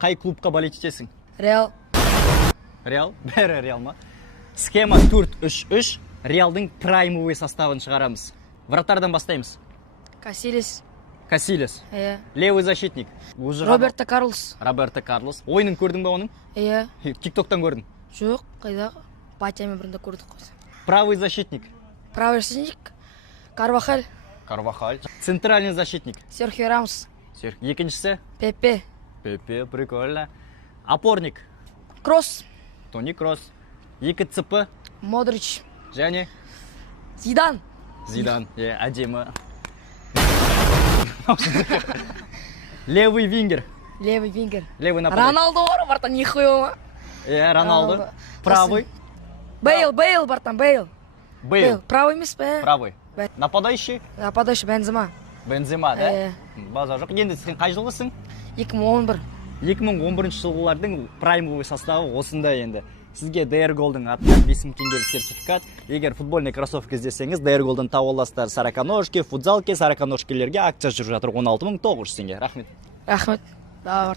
Қай клубқа болеть етесің? Реал. Реал? Бәрі Реал ма? Схема 4-3-3. Реалдың праймовый составын шығарамыз. Вратардан бастаймыз. Касилес. Касилес. Иә. Левый защитник. Роберто Карлос. Роберто Карлос. Ойынын көрдің бе оның? Иә. Тиктоктан көрдің. Жоқ, қайда? Батямен бірінде көрдік қой. Правый защитник. Правый защитник. Карвахаль. Карвахаль. Центральный защитник. Серхио Рамос. Екіншісі? Пепе. Пепе, прикольно. Опорник. Кросс. Тони Кросс. Екі цп. Модрич. Және? Зидан. Зидан. Әдемі. Левый вингер. Левый вингер. Левый нападающий. Роналдо бар, братан, нихуя. Роналдо. Правый. Бейл, братан, Бейл. Бейл. Правый емес пе? Правый. Бе- Нападающий. Нападающий Бензема. Бензема, да? База жоқ. Енді сен қай жылғысың? 2011. 2011 жылғылардың праймовый составы осында енді. Сізге DR Gold'ың атынан 5000 теңгелік сертификат. Егер футбольный кроссовка іздесеңіз, DR Gold'дан тауып аласыздар. Сороконожки, футзалки, сороконожкилерге акция жүріп жатыр 16900 теңге. Рахмет. Рахмет. Да,